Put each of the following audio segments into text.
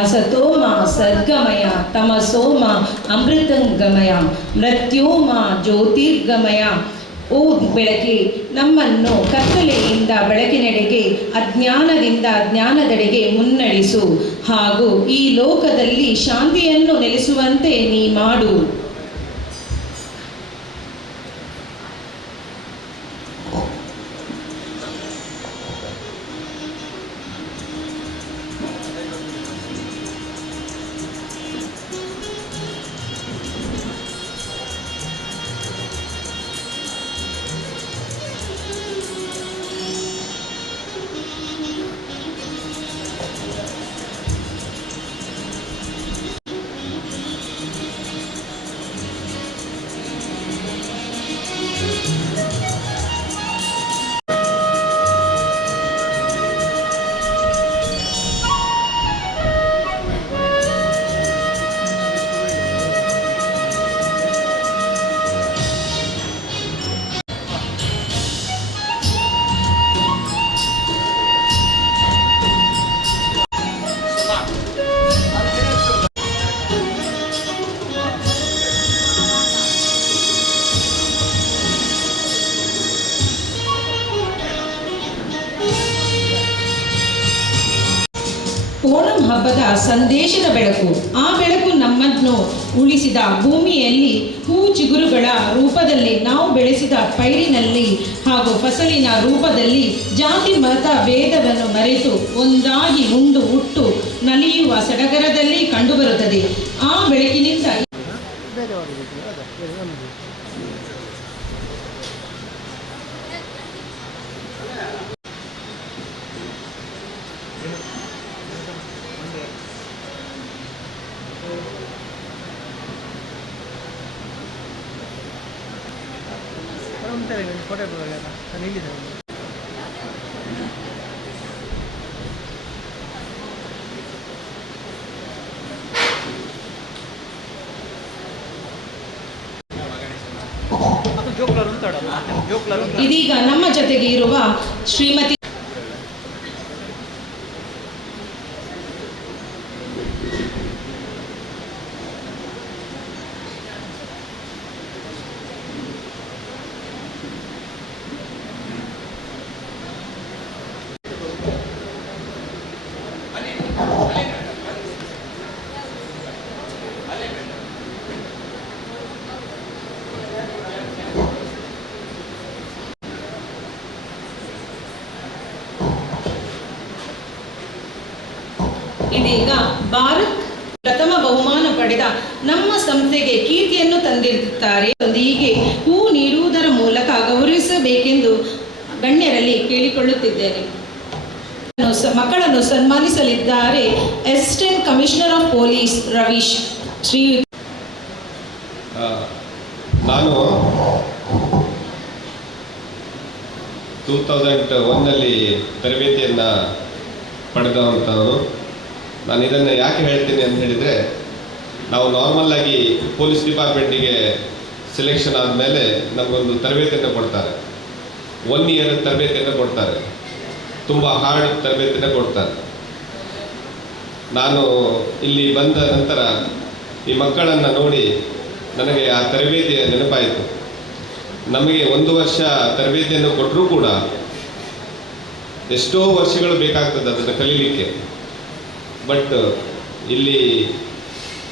ಅಸತೋಮ ಸದ್ಗಮಯ ತಮಸೋಮ ಅಮೃತಂಗಮಯ ಮೃತ್ಯೋಮ ಜ್ಯೋತಿರ್ಗಮಯ. ಓ ಬೆಳಕೆ, ನಮ್ಮನ್ನು ಕತ್ತಲೆಯಿಂದ ಬೆಳಕಿನೆಡೆಗೆ, ಅಜ್ಞಾನದಿಂದ ಜ್ಞಾನದೆಡೆಗೆ ಮುನ್ನಡೆಸು, ಹಾಗೂ ಈ ಲೋಕದಲ್ಲಿ ಶಾಂತಿಯನ್ನು ನೆಲೆಸುವಂತೆ ನೀ ಮಾಡು. ಓಣಂ ಹಬ್ಬದ ಸಂದೇಶದ ಬೆಳಕು. ಆ ಬೆಳಕು ನಮ್ಮನ್ನು ಉಳಿಸಿದ ಭೂಮಿಯಲ್ಲಿ ಹೂ ಚಿಗುರುಗಳ ರೂಪದಲ್ಲಿ, ನಾವು ಬೆಳೆಸಿದ ಪೈರಿನಲ್ಲಿ ಹಾಗೂ ಫಸಲಿನ ರೂಪದಲ್ಲಿ ಜಾತಿ ಮತ ಭೇದವನ್ನು ಮರೆತು ಒಂದಾಗಿ ಉಂಡು ಹುಟ್ಟು ನಲಿಯುವ ಸಡಗರದಲ್ಲಿ ಕಂಡುಬರುತ್ತದೆ. ಆ ಬೆಳಕಿನಿಂದ ಇದೀಗ ನಮ್ಮ ಜೊತೆಗೆ ಇರುವ ಶ್ರೀಮತಿ ಇದೀಗ ಭಾರತ್ ಪ್ರಥಮ ಬಹುಮಾನ ಪಡೆದ ನಮ್ಮ ಸಂಸ್ಥೆಗೆ ಕೀರ್ತಿಯನ್ನು ತಂದಿರುತ್ತಾರೆ. ಹೀಗೆ ಹೂ ನೀಡುವುದರ ಮೂಲಕ ಗೌರವಿಸಬೇಕೆಂದು ಗಣ್ಯರಲ್ಲಿ ಕೇಳಿಕೊಳ್ಳುತ್ತಿದ್ದೇನೆ. ಮಕ್ಕಳನ್ನು ಸನ್ಮಾನಿಸಲಿದ್ದಾರೆ assistant commissioner of police Ravish. Shri ನಾನು 2001ನಲ್ಲಿ ತರಬೇತಿಯನ್ನು ಪಡೆದಂಥವನು. ನಾನು ಇದನ್ನು ಯಾಕೆ ಹೇಳ್ತೀನಿ ಅಂತ ಹೇಳಿದರೆ, ನಾವು ನಾರ್ಮಲ್ ಆಗಿ ಪೊಲೀಸ್ ಡಿಪಾರ್ಟ್ಮೆಂಟಿಗೆ ಸೆಲೆಕ್ಷನ್ ಆದಮೇಲೆ ನಮಗೊಂದು ತರಬೇತಿಯನ್ನು ಕೊಡ್ತಾರೆ. 1 ಇಯರ್ ತರಬೇತಿಯನ್ನು ಕೊಡ್ತಾರೆ. ತುಂಬ ಹಾರ್ಡ್ ತರಬೇತಿಯನ್ನು ಕೊಡ್ತಾರೆ. ನಾನು ಇಲ್ಲಿ ಬಂದ ನಂತರ ಈ ಮಕ್ಕಳನ್ನು ನೋಡಿ ನನಗೆ ಆ ತರಬೇತಿಯ ನೆನಪಾಯಿತು. ನಮಗೆ 1 ವರ್ಷ ತರಬೇತಿಯನ್ನು ಕೊಟ್ಟರೂ ಕೂಡ ಎಷ್ಟೋ ವರ್ಷಗಳು ಬೇಕಾಗ್ತದೆ ಅದನ್ನು ಕಲೀಲಿಕ್ಕೆ. ಬಟ್ ಇಲ್ಲಿ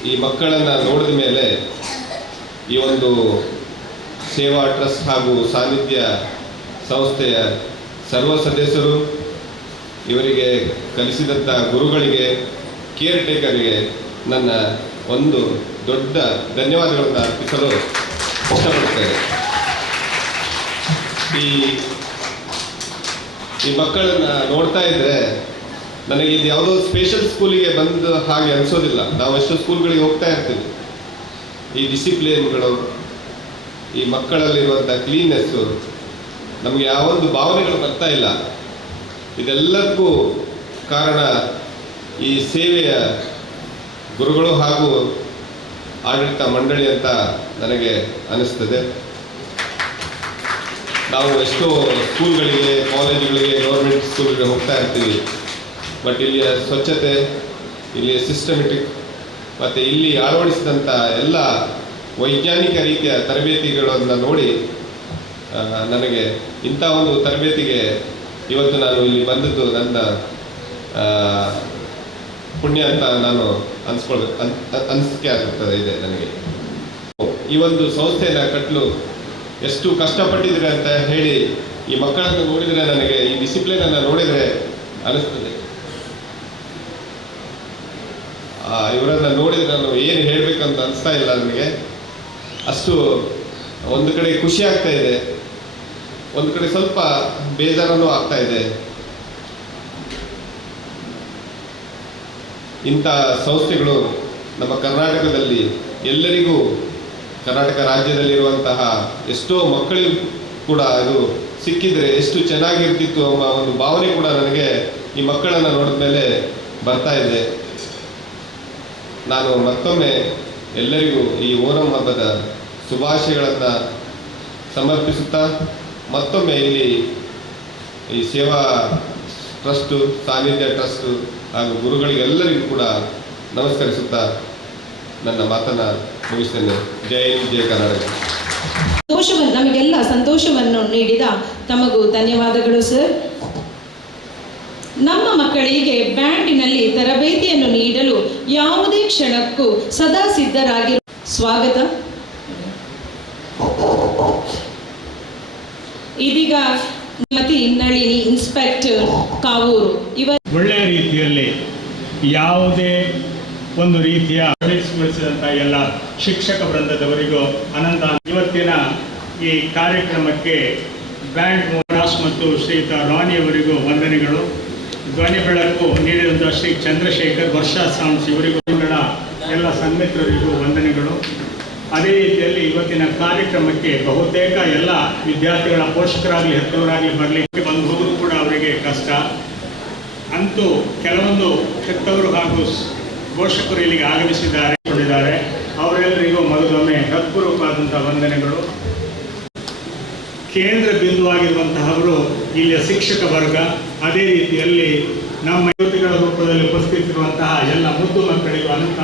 ಈ ಮಕ್ಕಳನ್ನು ನೋಡಿದ ಮೇಲೆ ಈ ಒಂದು ಸೇವಾ ಟ್ರಸ್ಟ್ ಹಾಗೂ ಸಾನ್ನಿಧ್ಯ ಸಂಸ್ಥೆಯ ಸರ್ವ ಸದಸ್ಯರು, ಇವರಿಗೆ ಕಲಿಸಿದಂಥ ಗುರುಗಳಿಗೆ, ಕೇರ್ ಟೇಕರಿಗೆ ನನ್ನ ಒಂದು ದೊಡ್ಡ ಧನ್ಯವಾದಗಳನ್ನು ಅರ್ಪಿಸಲು ಇಷ್ಟಪಡ್ತೇನೆ. ಈ ಮಕ್ಕಳನ್ನು ನೋಡ್ತಾ ಇದ್ದರೆ ನನಗೆ ಇದು ಯಾವುದೋ ಸ್ಪೆಷಲ್ ಸ್ಕೂಲಿಗೆ ಬಂದ ಹಾಗೆ ಅನಿಸೋದಿಲ್ಲ. ನಾವು ಎಷ್ಟೋ ಸ್ಕೂಲ್ಗಳಿಗೆ ಹೋಗ್ತಾ ಇರ್ತೀವಿ. ಈ ಡಿಸಿಪ್ಲಿನ್ಗಳು, ಈ ಮಕ್ಕಳಲ್ಲಿರುವಂಥ ಕ್ಲೀನ್ನೆಸ್ಸು ನಮಗೆ ಯಾವೊಂದು ಭಾವನೆಗಳು ಬರ್ತಾ ಇಲ್ಲ. ಇದೆಲ್ಲಕ್ಕೂ ಕಾರಣ ಈ ಸೇವೆಯ ಗುರುಗಳು ಹಾಗೂ ಆಡಳಿತ ಮಂಡಳಿ ಅಂತ ನನಗೆ ಅನಿಸ್ತದೆ. ನಾವು ಎಷ್ಟೋ ಸ್ಕೂಲ್ಗಳಿಗೆ, ಕಾಲೇಜುಗಳಿಗೆ, ಗೌರ್ಮೆಂಟ್ ಸ್ಕೂಲ್ಗಳಿಗೆ ಹೋಗ್ತಾ ಇರ್ತೀವಿ. ಬಟ್ ಇಲ್ಲಿಯ ಸ್ವಚ್ಛತೆ, ಇಲ್ಲಿ ಸಿಸ್ಟಮೆಟಿಕ್ ಮತ್ತು ಇಲ್ಲಿ ಅಳವಡಿಸಿದಂಥ ಎಲ್ಲ ವೈಜ್ಞಾನಿಕ ರೀತಿಯ ತರಬೇತಿಗಳನ್ನು ನೋಡಿ ನನಗೆ ಇಂಥ ಒಂದು ತರಬೇತಿಗೆ ಇವತ್ತು ನಾನು ಇಲ್ಲಿ ಬಂದದ್ದು ನನ್ನ ಪುಣ್ಯ ಅಂತ ನಾನು ಅನಿಸಿಕೆ ಆಗುತ್ತದೆ ಇದೆ ನನಗೆ. ಈ ಒಂದು ಸಂಸ್ಥೆಯನ್ನು ಕಟ್ಟಲು ಎಷ್ಟು ಕಷ್ಟಪಟ್ಟಿದ್ದೀರಿ ಅಂತ ಹೇಳಿ ಈ ಮಕ್ಕಳನ್ನು ನೋಡಿದರೆ ನನಗೆ ಈ ಡಿಸಿಪ್ಲಿನನ್ನು ನೋಡಿದರೆ ಅನಿಸ್ತದೆ. ಇವರನ್ನು ನೋಡಿದರೆ ನಾನು ಏನು ಹೇಳಬೇಕಂತ ಅನಿಸ್ತಾ ಇಲ್ಲ ನನಗೆ. ಅಷ್ಟು ಒಂದು ಕಡೆ ಖುಷಿ ಆಗ್ತಾ ಇದೆ, ಒಂದು ಕಡೆ ಸ್ವಲ್ಪ ಬೇಜಾರನ್ನು ಆಗ್ತಾ ಇದೆ. ಇಂಥ ಸಂಸ್ಥೆಗಳು ನಮ್ಮ ಕರ್ನಾಟಕದಲ್ಲಿ ಎಲ್ಲರಿಗೂ, ಕರ್ನಾಟಕ ರಾಜ್ಯದಲ್ಲಿರುವಂತಹ ಎಷ್ಟೋ ಮಕ್ಕಳಿಗೂ ಕೂಡ ಅದು ಸಿಕ್ಕಿದರೆ ಎಷ್ಟು ಚೆನ್ನಾಗಿರ್ತಿತ್ತು ಎಂಬ ಒಂದು ಭಾವನೆ ಕೂಡ ನನಗೆ ಈ ಮಕ್ಕಳನ್ನು ನೋಡಿದ ಮೇಲೆ ಬರ್ತಾ ಇದೆ. ನಾನು ಮತ್ತೊಮ್ಮೆ ಎಲ್ಲರಿಗೂ ಈ ಓಣಂ ಹಬ್ಬದ ಶುಭಾಶಯಗಳನ್ನು ಸಮರ್ಪಿಸುತ್ತಾ, ಮತ್ತೊಮ್ಮೆ ಇಲ್ಲಿ ಈ ಸೇವಾ ಟ್ರಸ್ಟು, ಸಾನ್ನಿಧ್ಯ ಟ್ರಸ್ಟು ಹಾಗೂ ಗುರುಗಳಿಗೆಲ್ಲರಿಗೂ ಕೂಡ ನಮಸ್ಕರಿಸುತ್ತಾ ನನ್ನ ಮಾತನ್ನು ಮುಗಿಸ್ತೇನೆ. ಜೈ ಹಿಂದ್, ಜೈ ಕರ್ನಾಟಕ. ನಮಗೆಲ್ಲ ಸಂತೋಷವನ್ನು ನೀಡಿದ ತಮಗೂ ಧನ್ಯವಾದಗಳು ಸರ್. ನಮ್ಮ ಮಕ್ಕಳಿಗೆ ಬ್ಯಾಂಡಿನಲ್ಲಿ ತರಬೇತಿಯನ್ನು ನೀಡಲು ಯಾವುದೇ ಕ್ಷಣಕ್ಕೂ ಸದಾ ಸಿದ್ಧರಾಗಿರುವ ಸ್ವಾಗತ. ಇದೀಗ ಶ್ರೀಮತಿ ನಳಿನಿ, ಇನ್ಸ್ಪೆಕ್ಟರ್ ಕಾವೂರು, ಒಳ್ಳೆಯ ರೀತಿಯಲ್ಲಿ ಯಾವುದೇ ಒಂದು ರೀತಿಯ ತೊಡಗಿಸಿದಂಥ ಎಲ್ಲ ಶಿಕ್ಷಕ ವೃಂದದವರಿಗೂ ಅನಂತ ಇವತ್ತಿನ ಈ ಕಾರ್ಯಕ್ರಮಕ್ಕೆ ಬ್ಯಾಂಡ್ ಮೋರಾಸ್ ಮತ್ತು ಶ್ರೀಯುತ ರಾಣಿಯವರಿಗೂ ವಂದನೆಗಳು. ಧ್ವನಿ ಬೆಳಕು ನೀಡಿದಂಥ ಶ್ರೀ ಚಂದ್ರಶೇಖರ್, ವರ್ಷಾ ಸಾಂಸ್ ಇವರಿಗೂ ಎಲ್ಲ ಸನ್ಮಿತ್ರರಿಗೂ ವಂದನೆಗಳು. ಅದೇ ರೀತಿಯಲ್ಲಿ ಇವತ್ತಿನ ಕಾರ್ಯಕ್ರಮಕ್ಕೆ ಬಹುತೇಕ ಎಲ್ಲ ವಿದ್ಯಾರ್ಥಿಗಳ ಪೋಷಕರಾಗಲಿ ಹೆತ್ತವರಾಗಲಿ ಬರಲಿಕ್ಕೆ ಬಂದು ಹೋದರೂ ಕೂಡ ಅವರಿಗೆ ಕಷ್ಟ. ಅಂತೂ ಕೆಲವೊಂದು ಹೆತ್ತವರು ಹಾಗೂ ಪೋಷಕರು ಇಲ್ಲಿಗೆ ಆಗಮಿಸಿದ್ದಾರೆ. ಅವರೆಲ್ಲರಿಗೂ ಮಗದೊಮ್ಮೆ ಹೃತ್ಪೂರ್ವಕವಾದಂಥ ವಂದನೆಗಳು. ಕೇಂದ್ರ ಬಿಂದುವಾಗಿರುವಂತಹವರು ಇಲ್ಲಿಯ ಶಿಕ್ಷಕ ವರ್ಗ, ಅದೇ ರೀತಿಯಲ್ಲಿ ನಮ್ಮ ಯುವತಿಗಳ ರೂಪದಲ್ಲಿ ಉಪಸ್ಥಿತಿರುವಂತಹ ಎಲ್ಲ ಮುದ್ದು ಮಕ್ಕಳಿಗೂ ಅನಂತ